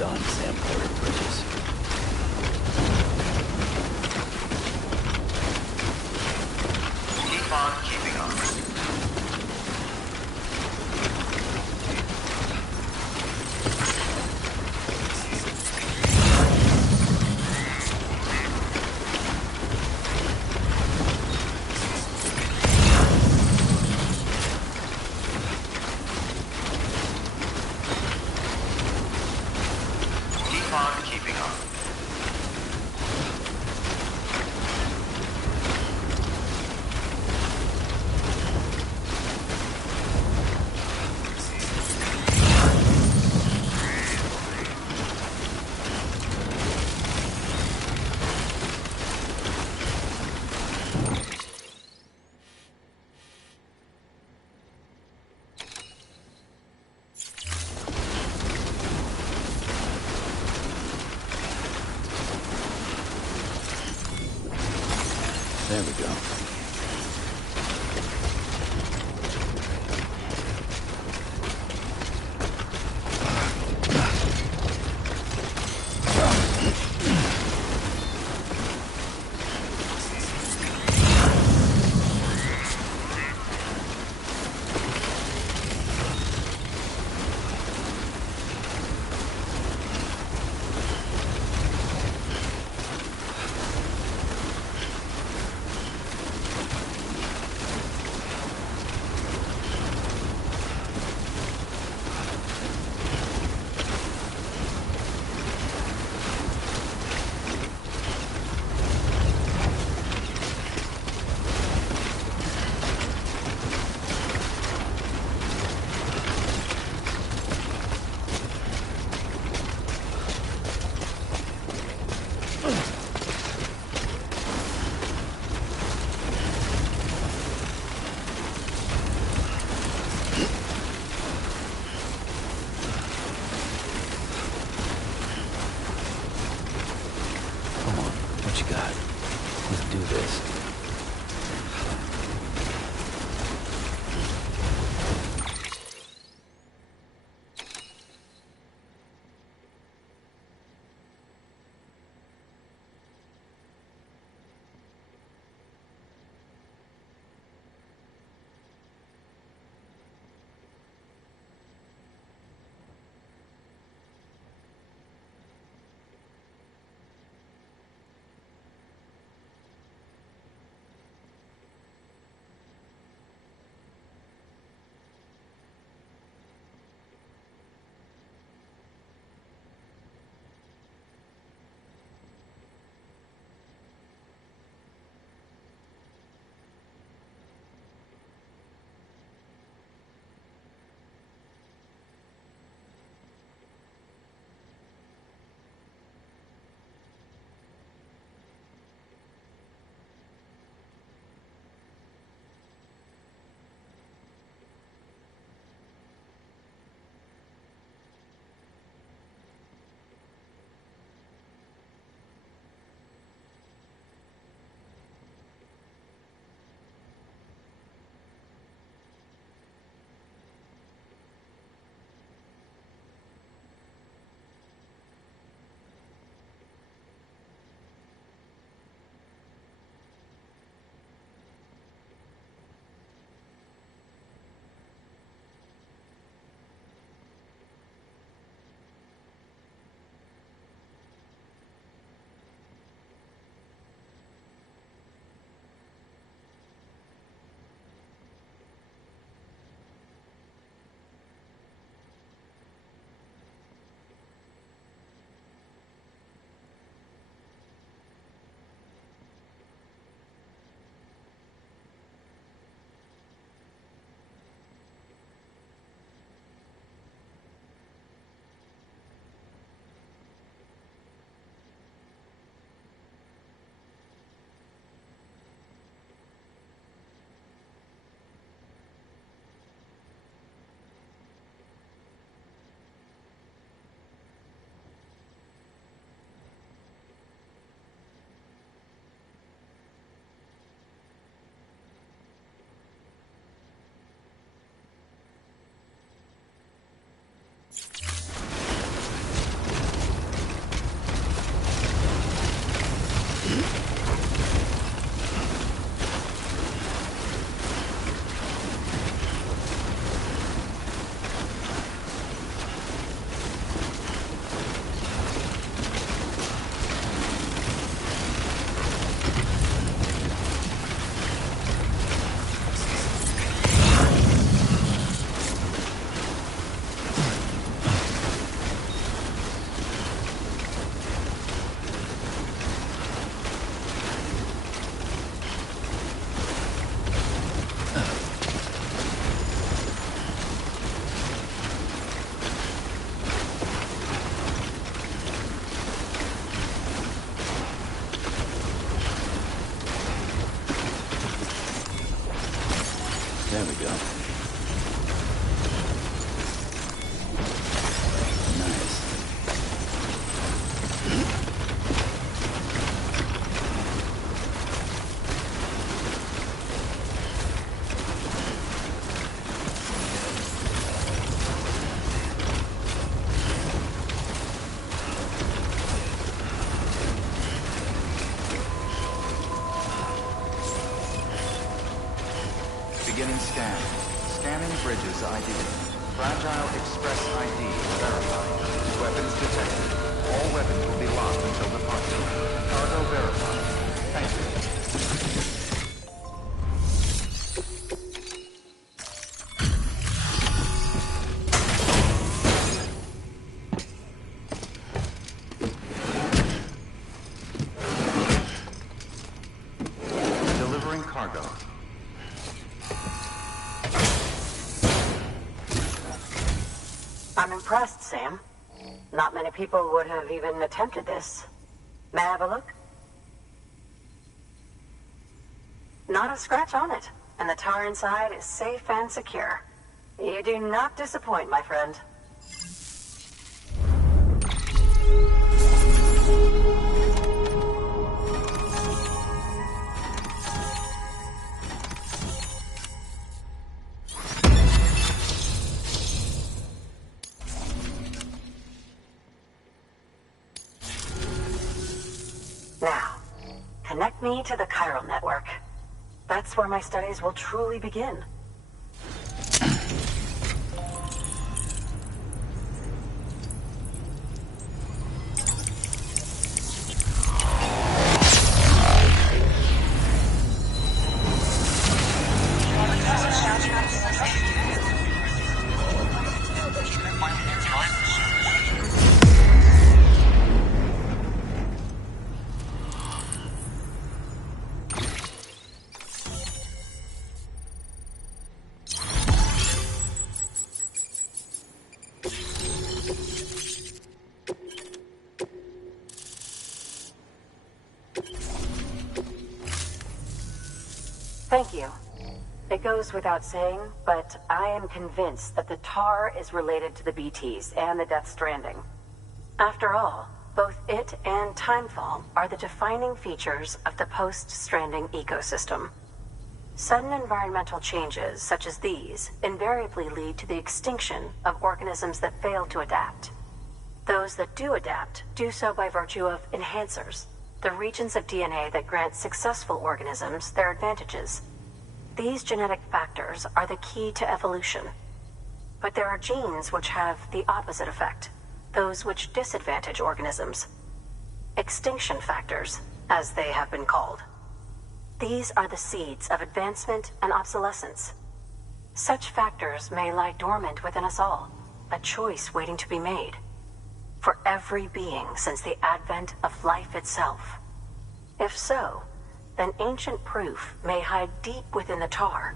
done, Sam Porter Bridges. Keep on keeping on. Keep on keeping on. There we go. Scanning bridges ID. Fragile Express ID verified. Weapons detected. All weapons will be locked until departure. Cargo verified. Thank you. Delivering cargo. I'm impressed, Sam. Not many people would have even attempted this. May I have a look? Not a scratch on it, and the tar inside is safe and secure. You do not disappoint, my friend. Now, connect me to the chiral network. That's where my studies will truly begin. Thank you. It goes without saying, but I am convinced that the tar is related to the BTs and the Death Stranding. After all, both it and Timefall are the defining features of the post-Stranding ecosystem. Sudden environmental changes such as these invariably lead to the extinction of organisms that fail to adapt. Those that do adapt do so by virtue of enhancers, the regions of DNA that grant successful organisms their advantages. These genetic factors are the key to evolution. But there are genes which have the opposite effect, those which disadvantage organisms. Extinction factors, as they have been called. These are the seeds of advancement and obsolescence. Such factors may lie dormant within us all, a choice waiting to be made. For every being since the advent of life itself. If so, then ancient proof may hide deep within the tar,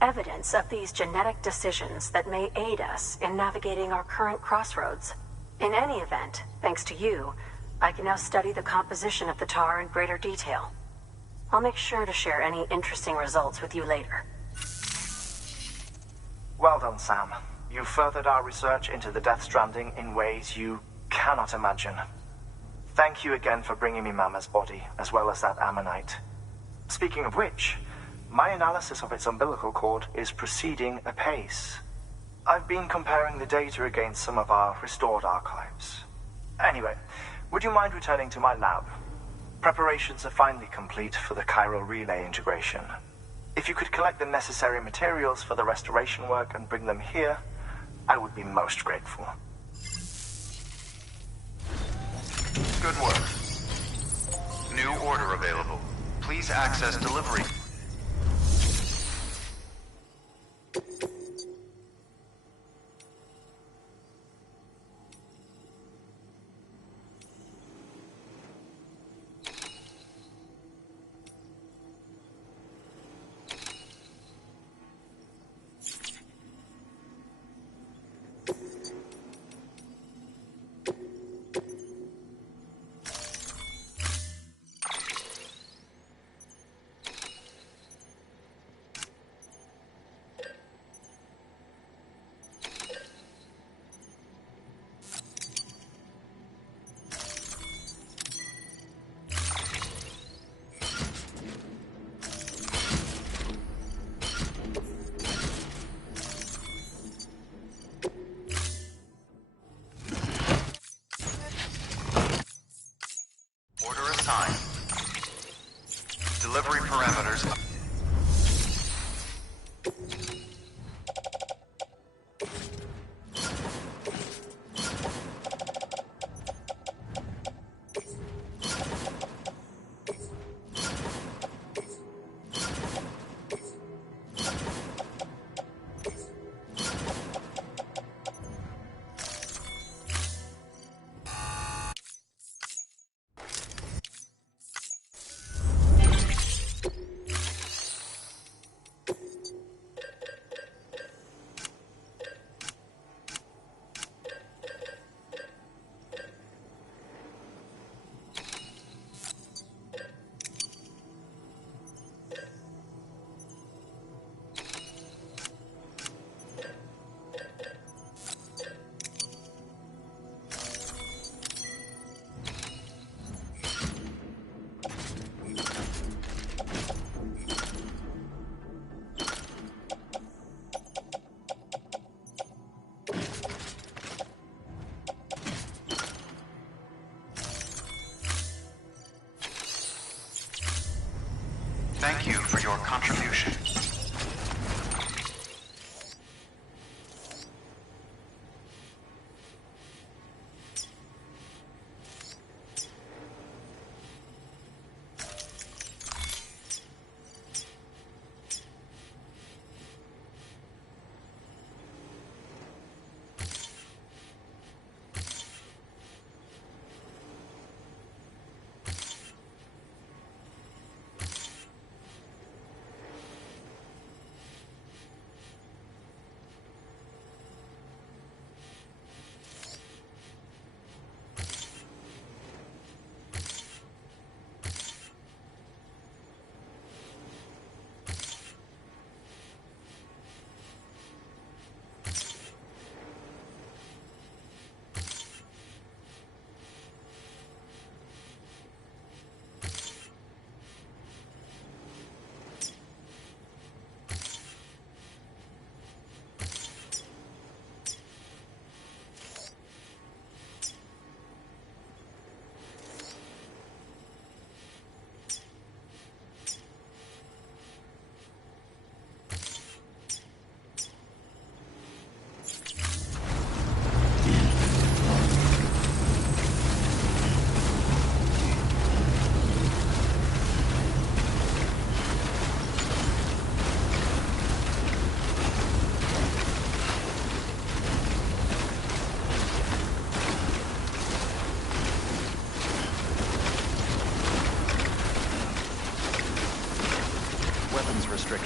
evidence of these genetic decisions that may aid us in navigating our current crossroads. In any event, thanks to you, I can now study the composition of the tar in greater detail. I'll make sure to share any interesting results with you later. Well done, Sam. You furthered our research into the Death Stranding in ways you cannot imagine. Thank you again for bringing me Mama's body, as well as that ammonite. Speaking of which, my analysis of its umbilical cord is proceeding apace. I've been comparing the data against some of our restored archives. Anyway, would you mind returning to my lab? Preparations are finally complete for the chiral relay integration. If you could collect the necessary materials for the restoration work and bring them here, I would be most grateful. Good work. New order available. Please access delivery.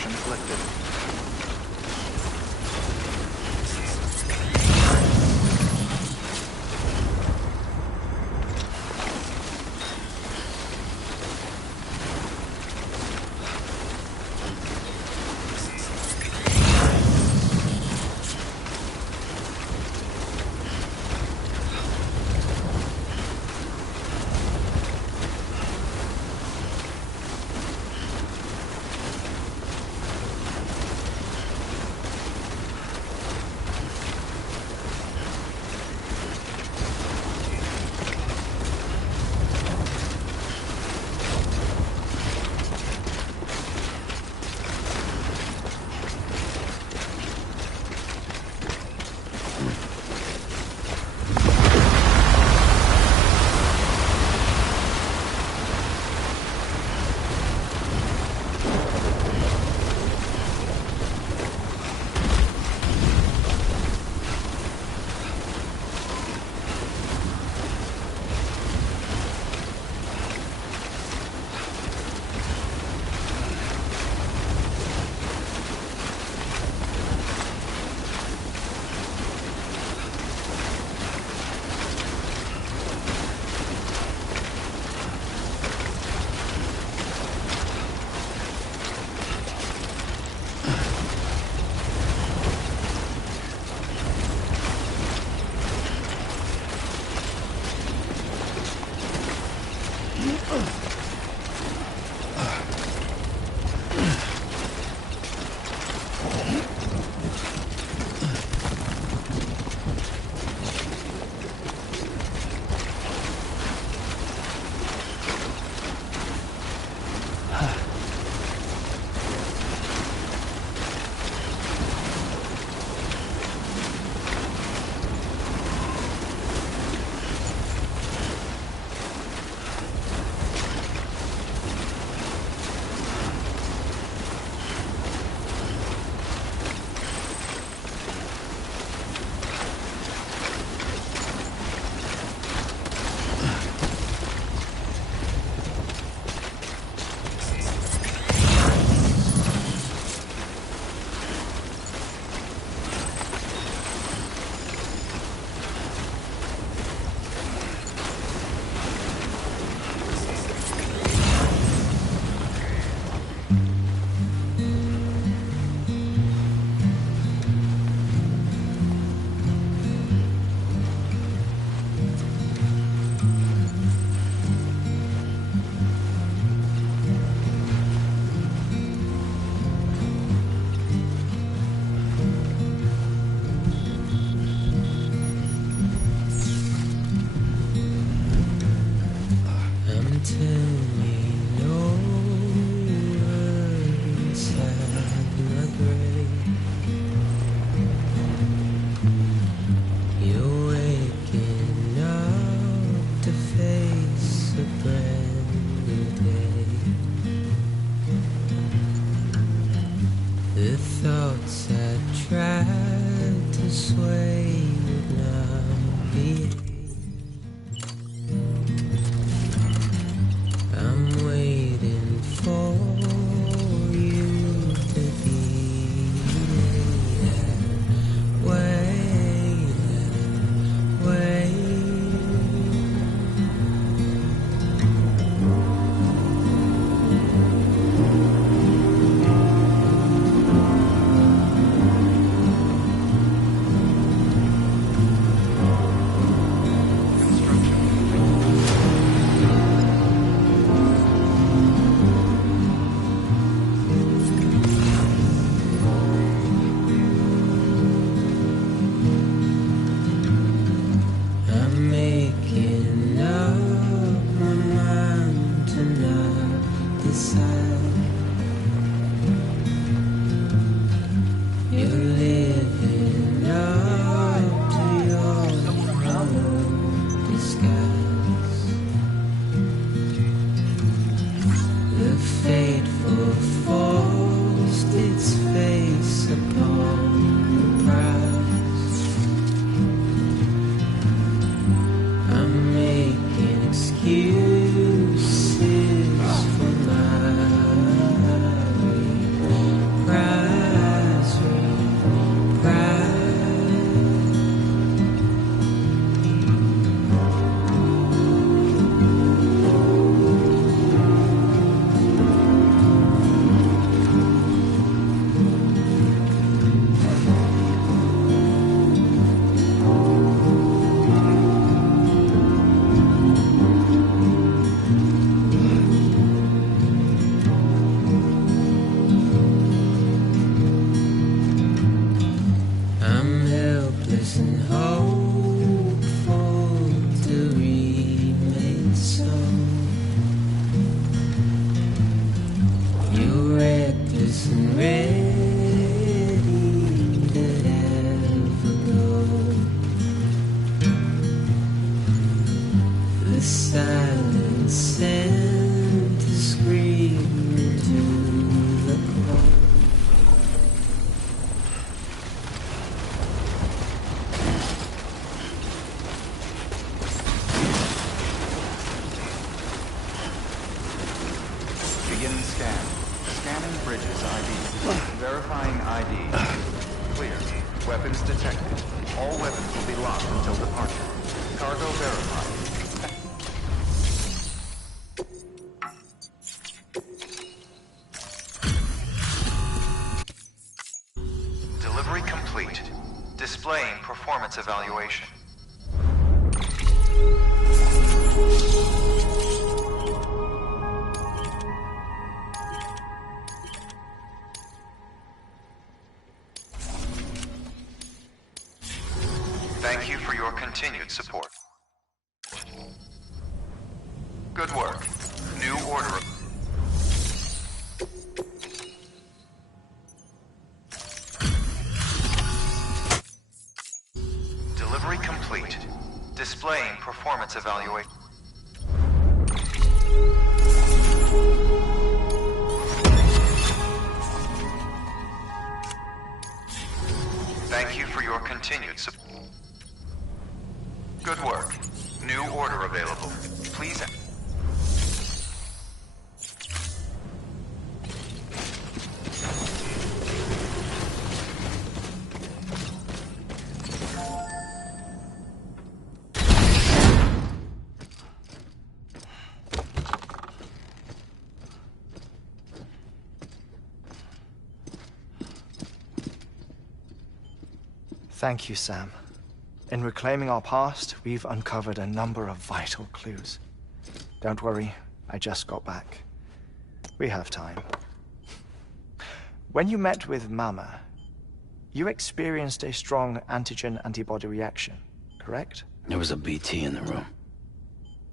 Restrictions lifted. and hopeful to remain so. You're reckless and ready to ever go. The silence sent a scream into the cold. Beginning scan. Scanning bridges ID. Verifying ID. Clear. Weapons detected. All weapons will be locked until departure. Cargo verified. Delivery complete. Displaying performance evaluation. Thank you for your continued support. Good work. New order. Delivery complete. Displaying performance evaluation. Thank you for your continued support. Good work. New order available. Please. Thank you, Sam. In reclaiming our past, we've uncovered a number of vital clues. Don't worry, I just got back. We have time. When you met with Mama, you experienced a strong antigen-antibody reaction, correct? There was a BT in the room.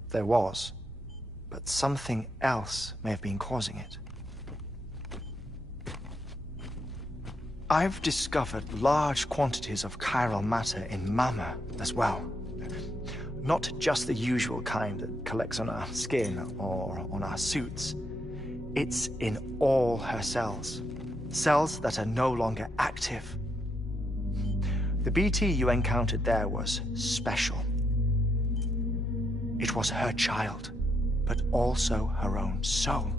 There was, but something else may have been causing it. I've discovered large quantities of chiral matter in Mama as well. Not just the usual kind that collects on our skin or on our suits. It's in all her cells. Cells that are no longer active. The BT you encountered there was special. It was her child, but also her own soul.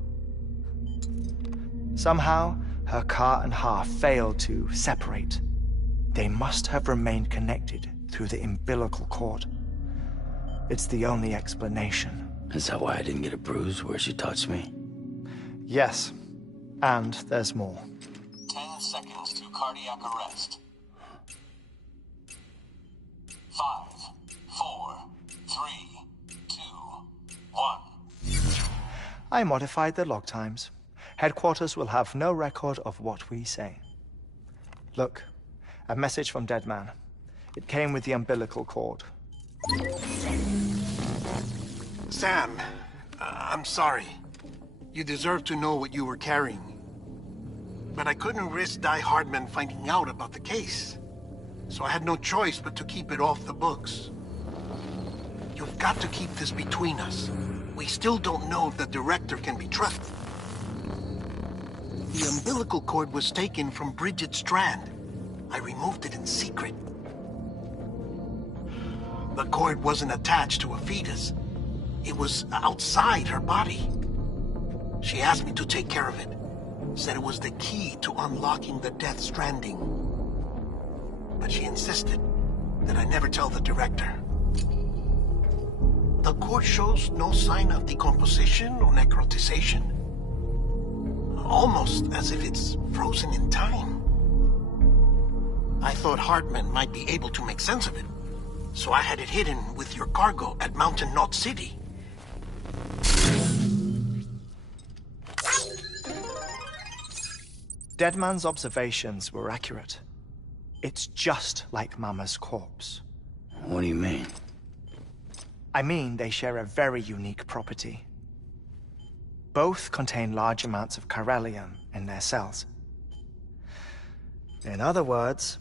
Somehow, her Ka and Ha failed to separate. They must have remained connected through the umbilical cord. It's the only explanation. Is that why I didn't get a bruise where she touched me? Yes, and there's more. 10 seconds to cardiac arrest. 5, 4, 3, 2, 1. I modified the log times. Headquarters will have no record of what we say. Look, a message from Deadman. It came with the umbilical cord. Sam, I'm sorry. You deserve to know what you were carrying. But I couldn't risk Die Hardman finding out about the case. So I had no choice but to keep it off the books. You've got to keep this between us. We still don't know if the director can be trusted. The umbilical cord was taken from Bridget Strand. I removed it in secret. The cord wasn't attached to a fetus. It was outside her body. She asked me to take care of it. Said it was the key to unlocking the Death Stranding. But she insisted that I never tell the director. The cord shows no sign of decomposition or necrotization. Almost as if it's frozen in time. I thought Hartman might be able to make sense of it. So I had it hidden with your cargo at Mountain Knot City. Deadman's observations were accurate. It's just like Mama's corpse. What do you mean? I mean, they share a very unique property. Both contain large amounts of chiralium in their cells. In other words,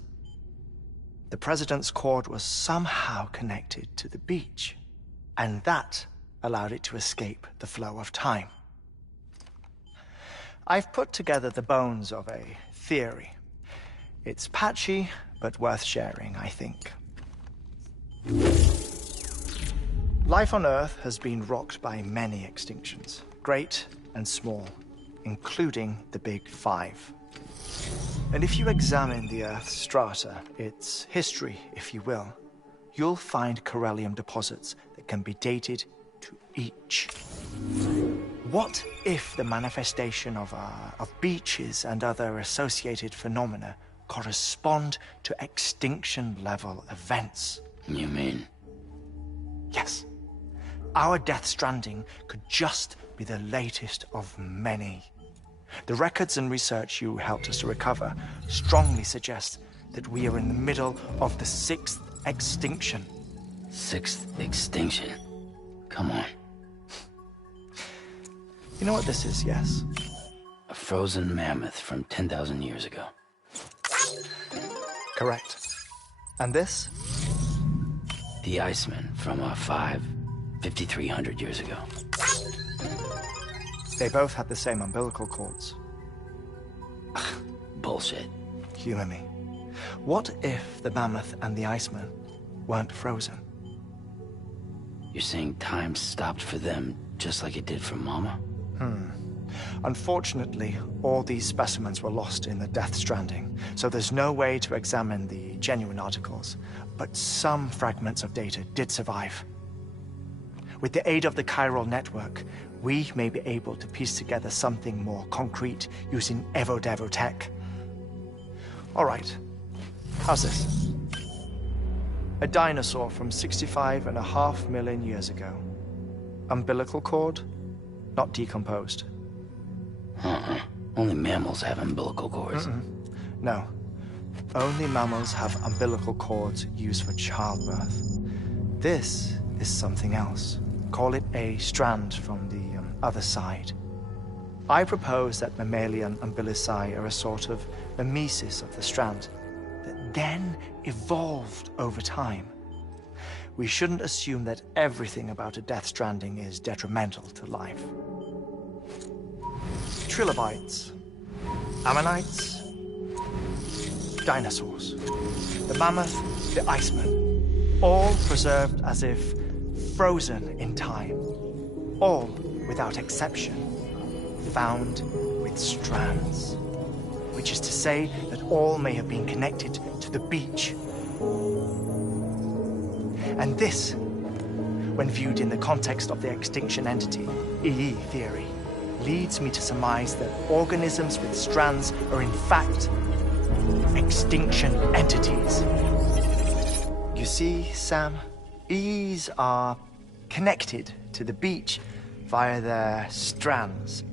the President's cord was somehow connected to the beach, and that allowed it to escape the flow of time. I've put together the bones of a theory. It's patchy, but worth sharing, I think. Life on Earth has been rocked by many extinctions, great and small, including the Big Five. And if you examine the Earth's strata, its history, if you will, you'll find chiralium deposits that can be dated to each. What if the manifestation of beaches and other associated phenomena correspond to extinction-level events? You mean? Yes. Our Death Stranding could just be the latest of many. The records and research you helped us to recover strongly suggest that we are in the middle of the 6th extinction. 6th extinction? Come on. You know what this is, yes? A frozen mammoth from 10,000 years ago. Correct. And this? The Iceman from 5,300 years ago. They both had the same umbilical cords. Bullshit. Humor me. What if the mammoth and the Iceman weren't frozen? You're saying time stopped for them just like it did for Mama? Unfortunately, all these specimens were lost in the Death Stranding, so there's no way to examine the genuine articles, but some fragments of data did survive. With the aid of the chiral network, we may be able to piece together something more concrete using Evo-Devo tech. All right, how's this? A dinosaur from 65.5 million years ago. Umbilical cord, not decomposed. Only mammals have umbilical cords. No. Only mammals have umbilical cords used for childbirth. This is something else. Call it a strand from the other side. I propose that mammalian umbilici are a sort of mimesis of the strand that then evolved over time. We shouldn't assume that everything about a Death Stranding is detrimental to life. Trilobites, ammonites, dinosaurs, the mammoth, the Iceman, all preserved as if frozen in time, all, without exception, found with strands, which is to say that all may have been connected to the beach. And this, when viewed in the context of the extinction entity, EE theory, leads me to surmise that organisms with strands are in fact extinction entities. You see, Sam, EEs are connected to the beach via their strands,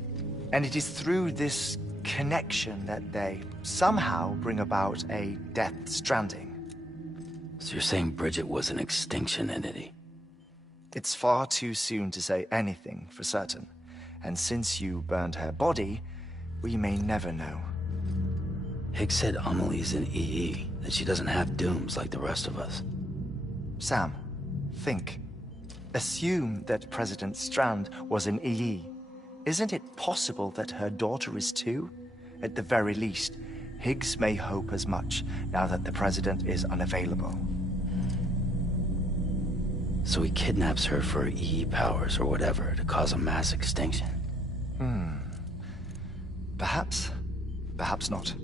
and it is through this connection that they somehow bring about a Death Stranding. So you're saying Bridget was an extinction entity? It's far too soon to say anything for certain. And since you burned her body, we may never know. Higgs said Amelie's an EE, that she doesn't have dooms like the rest of us. Sam, think. Assume that President Strand was an EE. Isn't it possible that her daughter is too? At the very least, Higgs may hope as much now that the President is unavailable. So he kidnaps her for EE powers or whatever to cause a mass extinction. Perhaps. Perhaps not.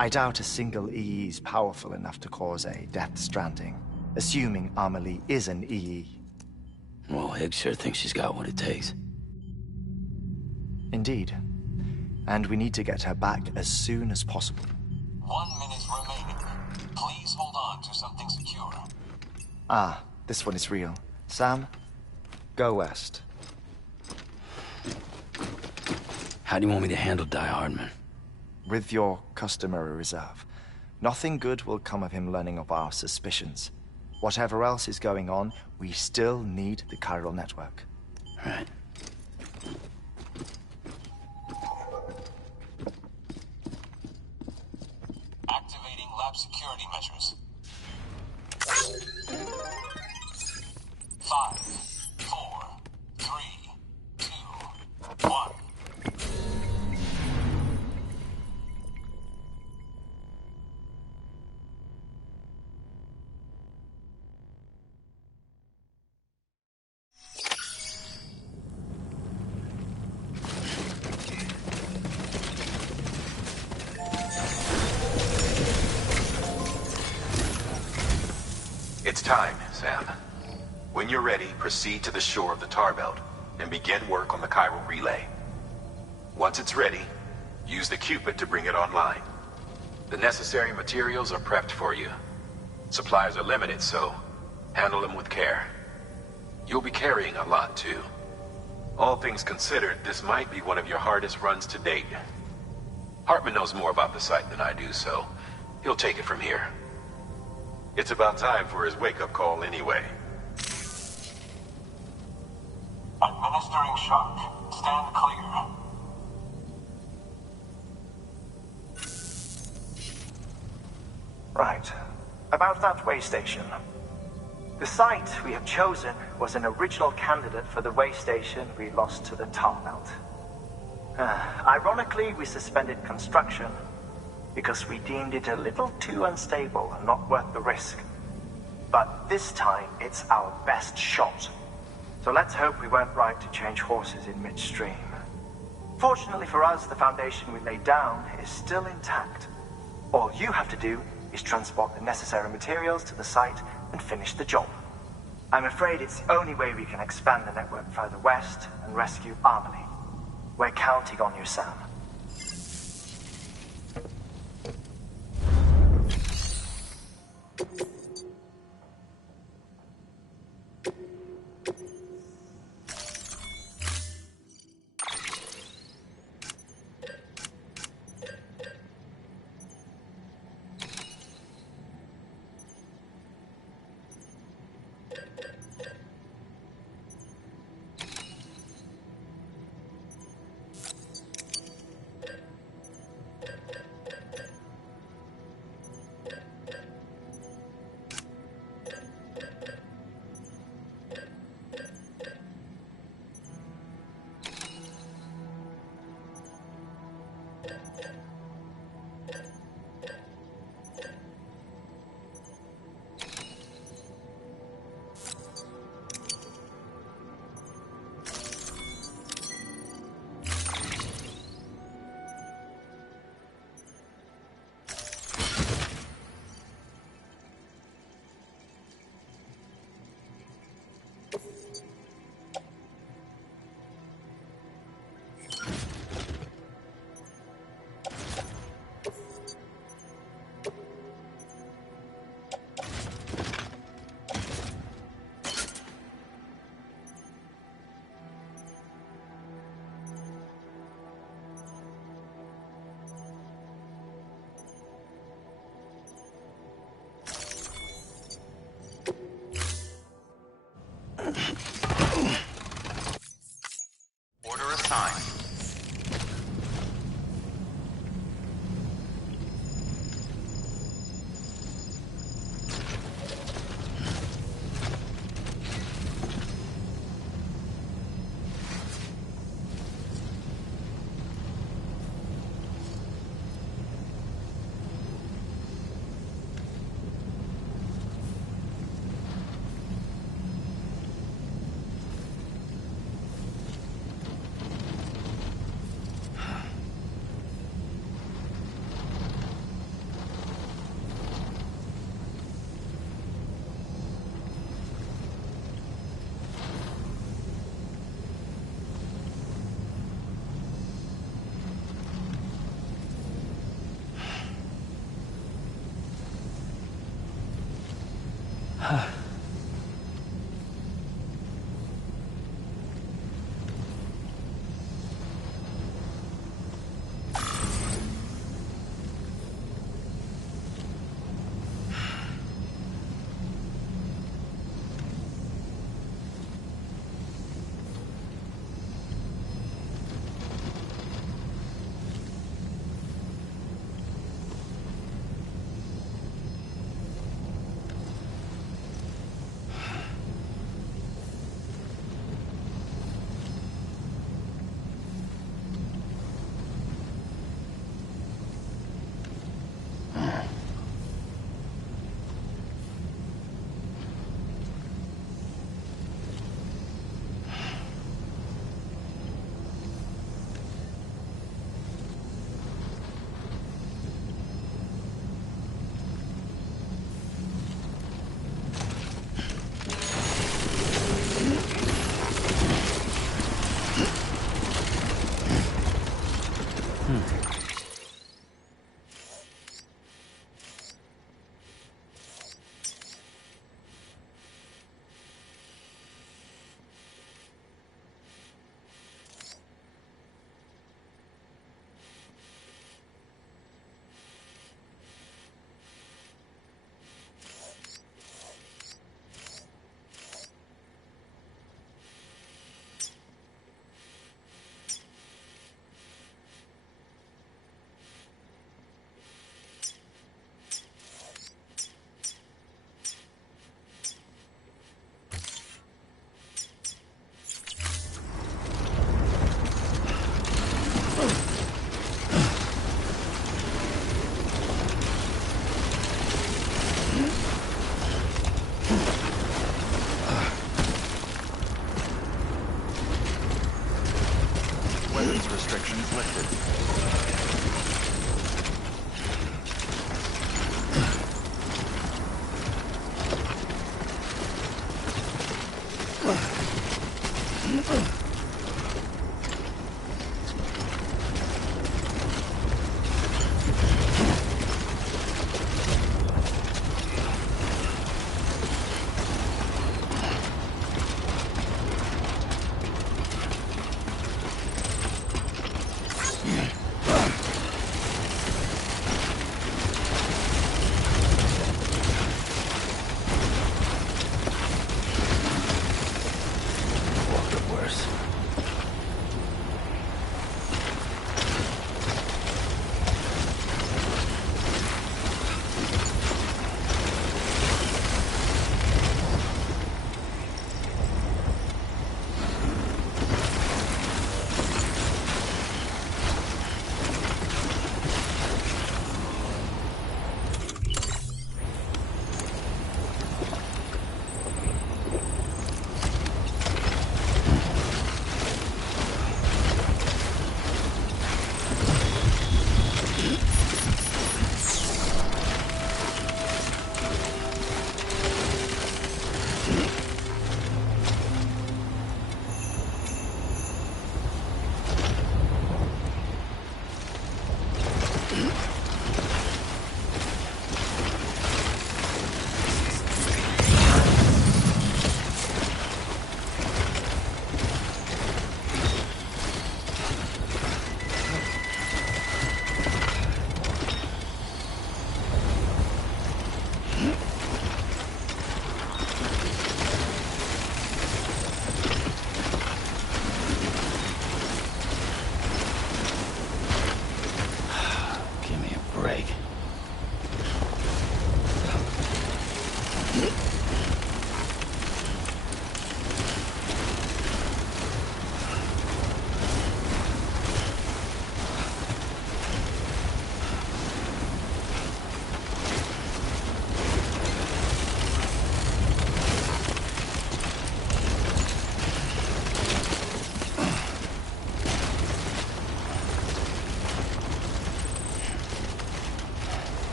I doubt a single EE is powerful enough to cause a Death Stranding, assuming Amelie is an EE. Well, Higgs sure thinks she's got what it takes. Indeed. And we need to get her back as soon as possible. 1 minute remaining. Please hold on to something secure. Ah, this one is real. Sam, go west. How do you want me to handle Die Hardman? With your customary reserve. Nothing good will come of him learning of our suspicions. Whatever else is going on, we still need the chiral network. Right. Activating lab security measures. 5, 4, 3, 2, 1. It's time, Sam. When you're ready, proceed to the shore of the tar belt and begin work on the chiral relay. Once it's ready, use the Cupid to bring it online. The necessary materials are prepped for you. Supplies are limited, so handle them with care. You'll be carrying a lot, too. All things considered, this might be one of your hardest runs to date. Hartman knows more about the site than I do, so he'll take it from here. It's about time for his wake-up call anyway. Administering shock. Stand clear. Right. About that way station. The site we have chosen was an original candidate for the way station we lost to the tar belt. Ironically, we suspended construction because we deemed it a little too unstable and not worth the risk. But this time, it's our best shot. So let's hope we weren't right to change horses in midstream. Fortunately for us, the foundation we laid down is still intact. All you have to do is transport the necessary materials to the site and finish the job. I'm afraid it's the only way we can expand the network further west and rescue Amelie. We're counting on you, Sam. Order assigned.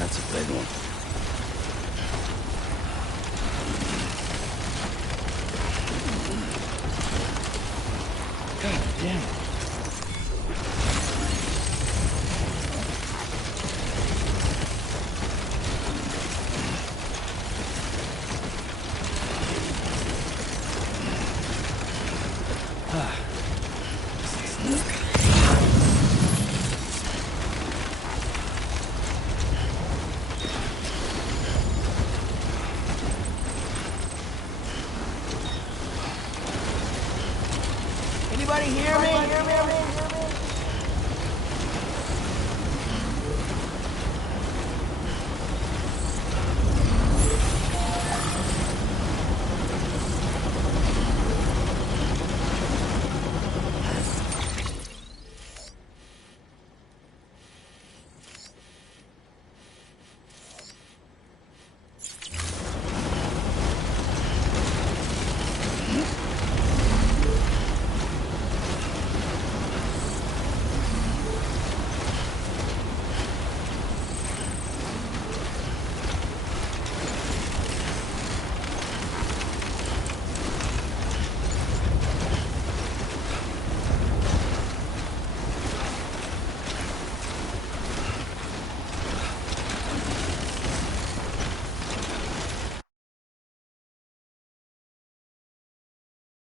That's a big one. God damn it. Anybody hear me?